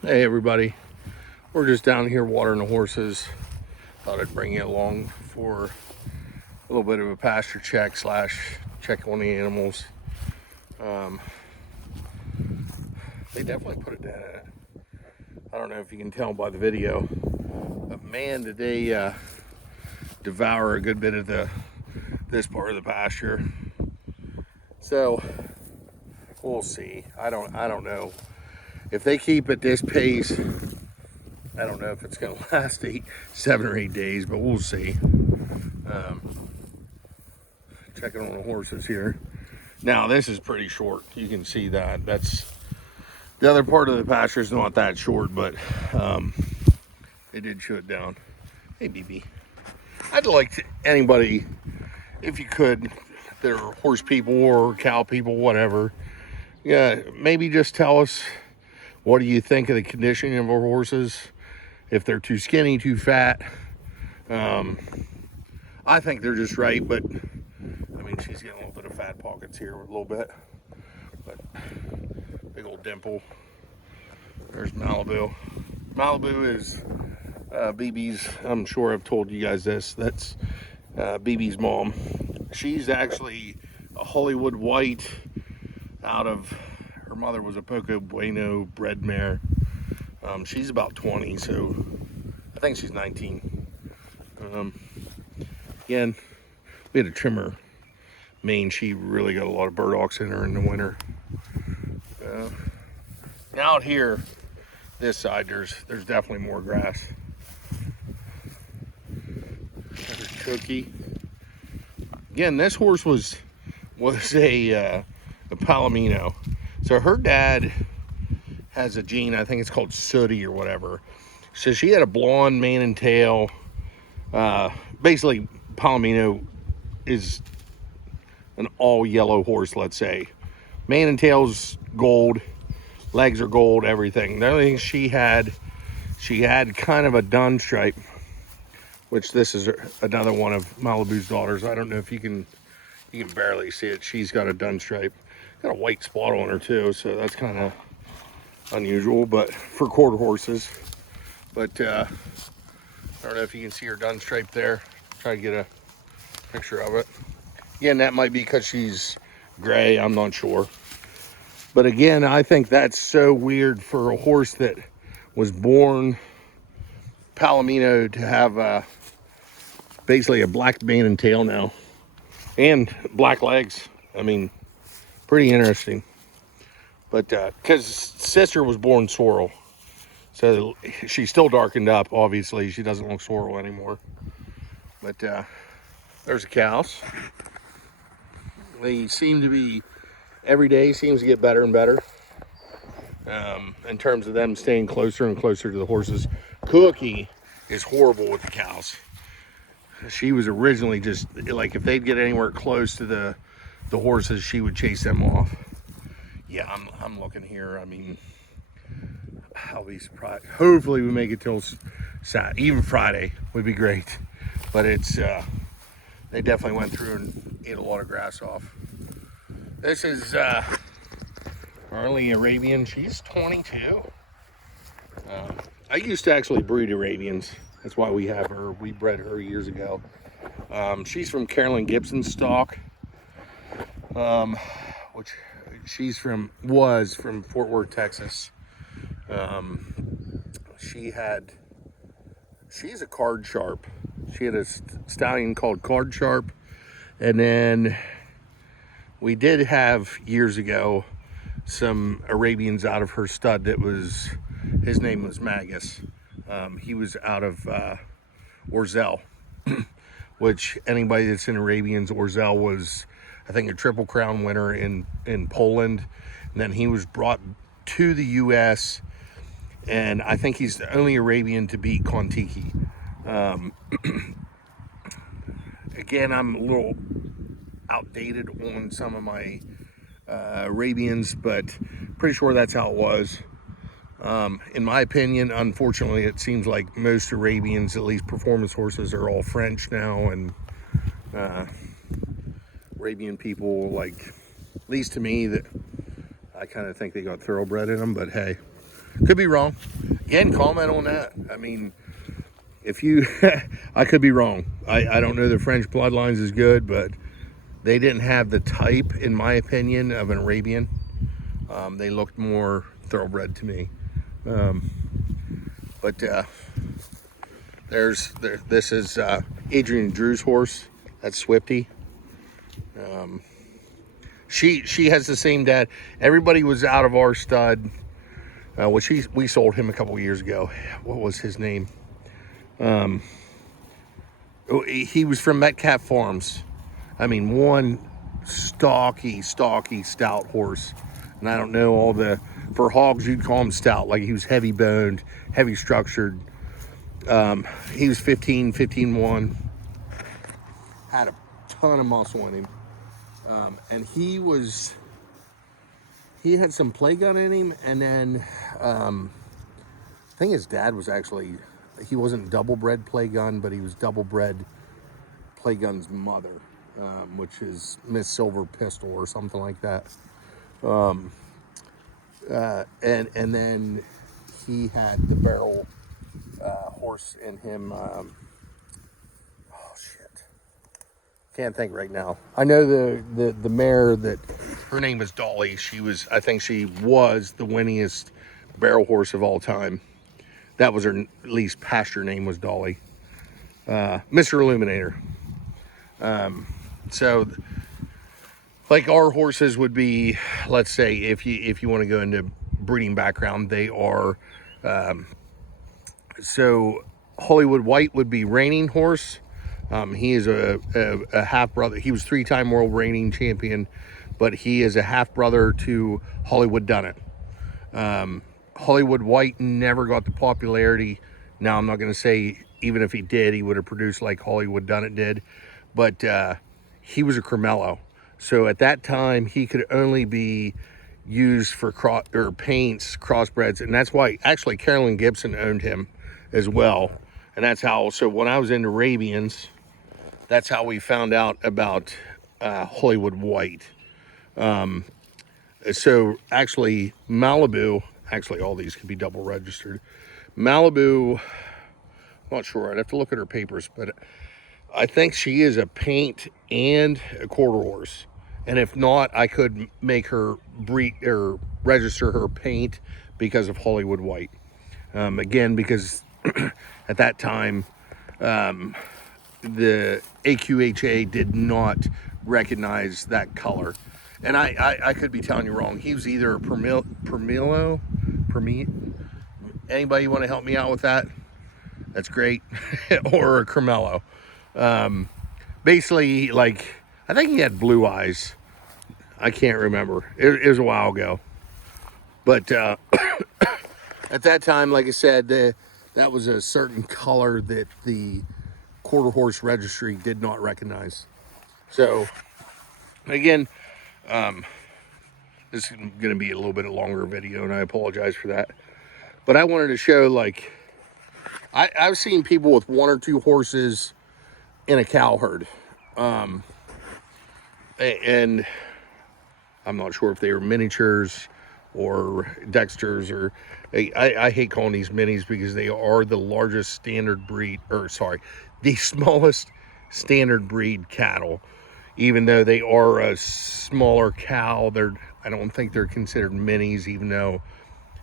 Hey everybody, we're just down here watering the horses. Thought I'd bring you along for a little bit of a pasture check / check on the animals. They definitely put it down. I don't know if you can tell by the video, but man, did they devour a good bit of this part of the pasture. So we'll see. I don't know if they keep at this pace. I don't know if it's going to last 7 or 8 days, but we'll see. Checking on the horses here. Now this is pretty short. You can see that. That's the other part of the pasture is not that short, but they did show it down. Hey, BB. I'd like anybody, if you could, that are horse people or cow people, whatever. Yeah, maybe just tell us, what do you think of the conditioning of our horses? If they're too skinny, too fat. I think they're just right, but I mean, she's getting a little bit of fat pockets here, a little bit. But big old dimple. There's Malibu. Malibu is BB's, I'm sure I've told you guys this, that's BB's mom. She's actually a Hollywood white out of, her mother was a Poco Bueno bred mare. She's about 20, so I think she's 19. Again, we had to trim her mane. She really got a lot of burdocks in her in the winter. Now out here, this side, there's definitely more grass. There's Cookie. Again, this horse was a Palomino. So her dad has a gene, I think it's called Sooty or whatever. So she had a blonde mane and tail. Basically, Palomino is an all yellow horse, let's say. Mane and tail's gold, legs are gold, everything. The only thing she had kind of a dun stripe, which this is another one of Malibu's daughters. I don't know if you can barely see it. She's got a dun stripe. Got a white spot on her too, so that's kind of unusual, but for quarter horses. But I don't know if you can see her dun stripe there. Try to get a picture of it. Again, that might be because she's gray, I'm not sure. But again, I think that's so weird for a horse that was born Palomino to have basically a black mane and tail now. And black legs. I mean, pretty interesting. But because sister was born sorrel, so she's still darkened up. Obviously, she doesn't look sorrel anymore. But there's the cows. They seem to be, every day seems to get better and better in terms of them staying closer and closer to the horses. Cookie is horrible with the cows. She was originally just like, if they'd get anywhere close to the horses, she would chase them off. Yeah, I'm looking here. I mean, I'll be surprised. Hopefully we make it till Saturday. Even Friday would be great. But it's they definitely went through and ate a lot of grass off. This is early Arabian. She's 22. I used to actually breed Arabians. That's why we have her. We bred her years ago. She's from Carolyn Gibson's stock, which was from Fort Worth, Texas. She's a Card Sharp. She had a stallion called Card Sharp, and then we did have years ago some Arabians out of her stud that was, his name was Magus. He was out of Orzel, which anybody that's in Arabians, Orzel was, I think, a Triple Crown winner in Poland. And then he was brought to the U.S., and I think he's the only Arabian to beat Kontiki. Again, I'm a little outdated on some of my Arabians, but pretty sure that's how it was. In my opinion, unfortunately, it seems like most Arabians, at least performance horses, are all French now, and Arabian people, like, at least to me, that I kind of think they got thoroughbred in them. But hey, Could be wrong. Again, comment on that. I mean, if you, I could be wrong. I don't know the French bloodlines is good, but they didn't have the type, in my opinion, of an Arabian. They looked more thoroughbred to me. This is Adrian Drew's horse. That's Swifty. She has the same dad. Everybody was out of our stud, which we sold him a couple of years ago. What was his name? He was from Metcalf Farms. I mean, one stocky, stout horse. And I don't know all the, for hogs, you'd call him stout. Like he was heavy boned, heavy structured. He was 15-1. Had a ton of muscle in him. And he had some play gun in him. And then, I think his dad was actually, he wasn't double bred play gun, but he was double bred play gun's mother, which is Miss Silver Pistol or something like that. And then he had the barrel horse in him. Oh shit, can't think right now. I know the mare that her name is Dolly. I think she was the winningest barrel horse of all time. That was her, at least pasture name was Dolly. Mr. Illuminator. So like our horses would be, let's say if you want to go into breeding background, they are, so Hollywood White would be reigning horse. He is a half brother. He was 3-time world reigning champion, but he is a half brother to Hollywood Dunnett. Hollywood White never got the popularity. Now, I'm not going to say even if he did, he would have produced like Hollywood Dunnett did, but he was a Cremello. So at that time, he could only be used for paints, crossbreds, and that's why actually Carolyn Gibson owned him as well. And that's how, so when I was into Arabians, that's how we found out about Hollywood White. So actually Malibu, actually all these could be double registered. Malibu, I'm not sure, I'd have to look at her papers, but I think she is a paint and a quarter horse. And if not, I could make her breed or register her paint because of Hollywood White. Again, because at that time, the AQHA did not recognize that color. And I could be telling you wrong. He was either a Permilo. Anybody want to help me out with that? That's great. Or a Cremello. Basically, like, I think he had blue eyes. I can't remember. It was a while ago. But at that time, like I said, that was a certain color that the quarter horse registry did not recognize. So, again, this is going to be a little bit a longer video, and I apologize for that. But I wanted to show, like, I've seen people with 1 or 2 horses in a cow herd. And I'm not sure if they were miniatures or Dexters or I hate calling these minis because they are the largest standard breed, or sorry, the smallest standard breed cattle. Even though they are a smaller cow, I don't think they're considered minis, even though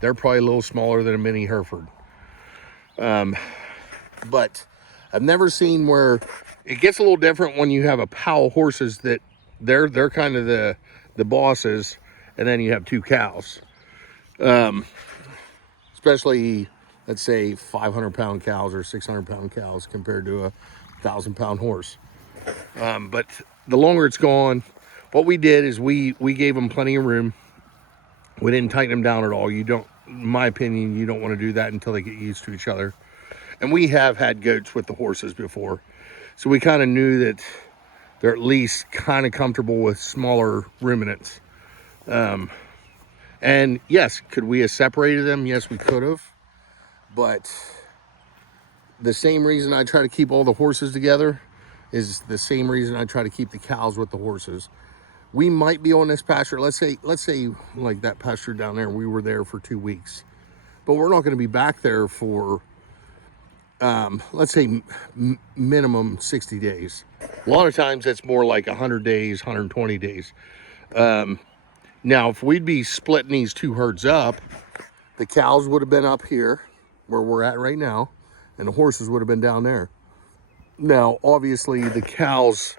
they're probably a little smaller than a mini Hereford. But I've never seen where it gets a little different when you have a pile of horses that they're kind of the bosses, and then you have 2 cows. Especially, let's say 500-pound cows or 600-pound cows compared to a 1,000-pound horse. But the longer it's gone, what we did is we gave them plenty of room. We didn't tighten them down at all. You don't, in my opinion, you don't want to do that until they get used to each other. And we have had goats with the horses before, so we kind of knew that they're at least kind of comfortable with smaller ruminants. And yes, could we have separated them? Yes, we could have. But the same reason I try to keep all the horses together is the same reason I try to keep the cows with the horses. We might be on this pasture. Let's say like that pasture down there, we were there for 2 weeks. but we're not going to be back there for, let's say, minimum 60 days. A lot of times it's more like 100 days, 120 days. Now, if we'd be splitting these two herds up, the cows would have been up here where we're at right now, and the horses would have been down there. Now, obviously, the cows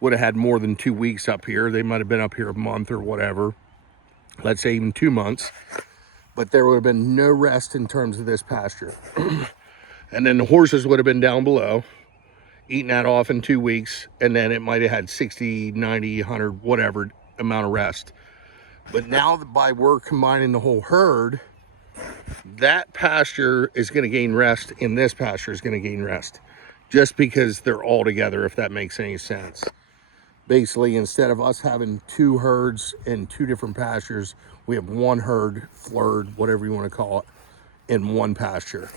would have had more than 2 weeks up here. They might have been up here a month or whatever. Let's say even 2 months. But there would have been no rest in terms of this pasture. And then the horses would have been down below, eating that off in 2 weeks. And then it might have had 60, 90, 100, whatever amount of rest. But now by we're combining the whole herd, that pasture is going to gain rest and this pasture is going to gain rest. Just because they're all together, if that makes any sense. Basically, instead of us having two herds in two different pastures, we have one herd, flurred, whatever you want to call it, in one pasture.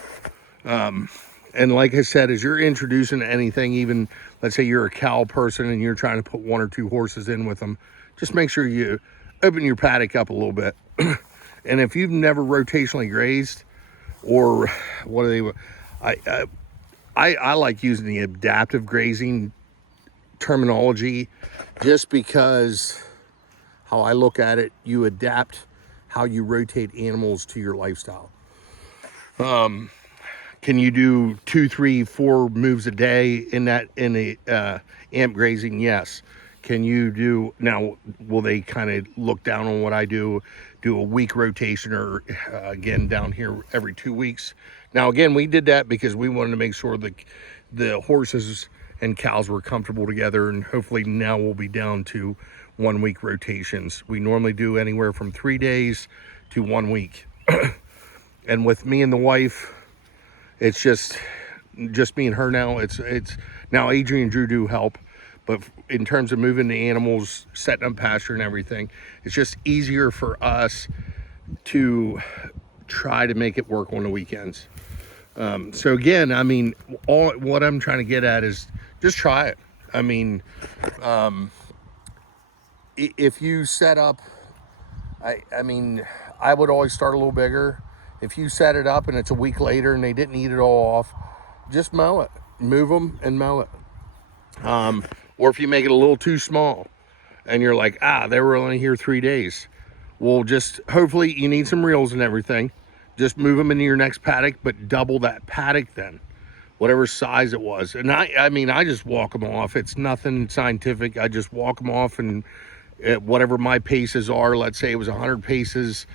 And like I said, as you're introducing anything, even let's say you're a cow person and you're trying to put 1 or 2 horses in with them, just make sure you open your paddock up a little bit. And if you've never rotationally grazed, or what do they, I like using the adaptive grazing terminology, just because how I look at it, you adapt how you rotate animals to your lifestyle. Can you do 2, 3, 4 moves a day in the amp grazing? Yes. Can you do, now will they kind of look down on what I do a week rotation, or again down here every 2 weeks? Now again, we did that because we wanted to make sure the horses and cows were comfortable together, and hopefully now we'll be down to 1 week rotations. We normally do anywhere from 3 days to 1 week. And with me and the wife, it's just me and her now. It's now Adrian and Drew do help, but in terms of moving the animals, setting up pasture and everything, it's just easier for us to try to make it work on the weekends. So again, I mean, what I'm trying to get at is just try it. I mean, if you set up, I mean, I would always start a little bigger. If you set it up and it's a week later and they didn't eat it all off, just mow it, move them and mow it. Or if you make it a little too small and you're like, they were only here 3 days. Well, just hopefully you need some reels and everything. Just move them into your next paddock, but double that paddock then, whatever size it was. And I mean, I just walk them off. It's nothing scientific. I just walk them off, and whatever my paces are, let's say it was 100 paces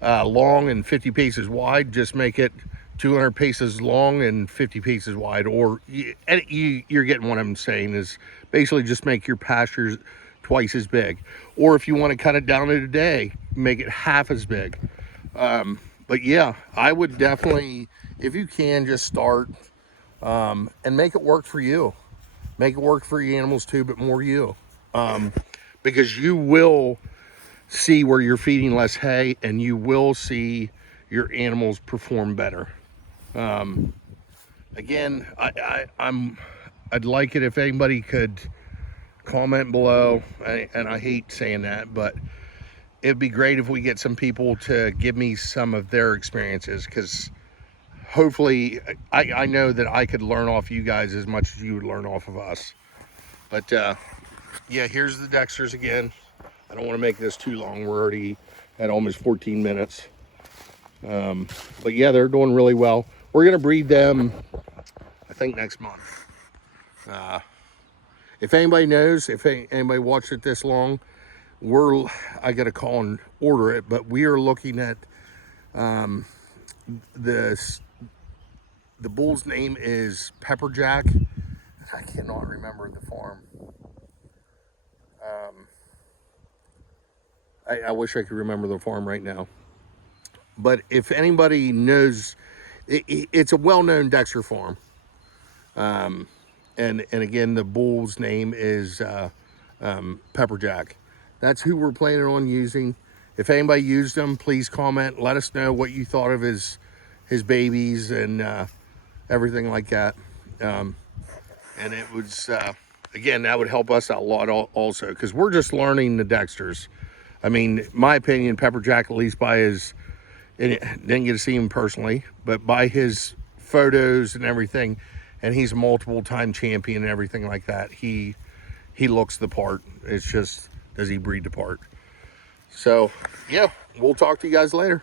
long and 50 paces wide, just make it 200 paces long and 50 paces wide. Or you're getting what I'm saying, is basically just make your pastures twice as big. Or if you want to cut it down in a day, make it half as big. But yeah, I would definitely, if you can, just start and make it work for you. Make it work for your animals too, but more you. Because you will see where you're feeding less hay, and you will see your animals perform better. Again, I'd like it if anybody could comment below, and I hate saying that, but it'd be great if we get some people to give me some of their experiences, because hopefully I know that I could learn off you guys as much as you would learn off of us. But yeah, here's the Dexters again. I don't want to make this too long. We're already at almost 14 minutes. But yeah, they're doing really well. We're gonna breed them, I think, next month. If anybody knows, if anybody watched it this long, I gotta call and order it, but we are looking at the bull's name is Pepperjack. I cannot remember the farm. I wish I could remember the farm right now. But if anybody knows, it's a well-known Dexter farm. And again, the bull's name is Pepperjack. That's who we're planning on using. If anybody used them, please comment. Let us know what you thought of his babies and everything like that. And it was, again, that would help us out a lot also, because we're just learning the Dexters. I mean, my opinion, Pepperjack, at least by his Didn't get to see him personally, but by his photos and everything, and he's a multiple-time champion and everything like that, he looks the part. It's just, does he breed the part? So, yeah, we'll talk to you guys later.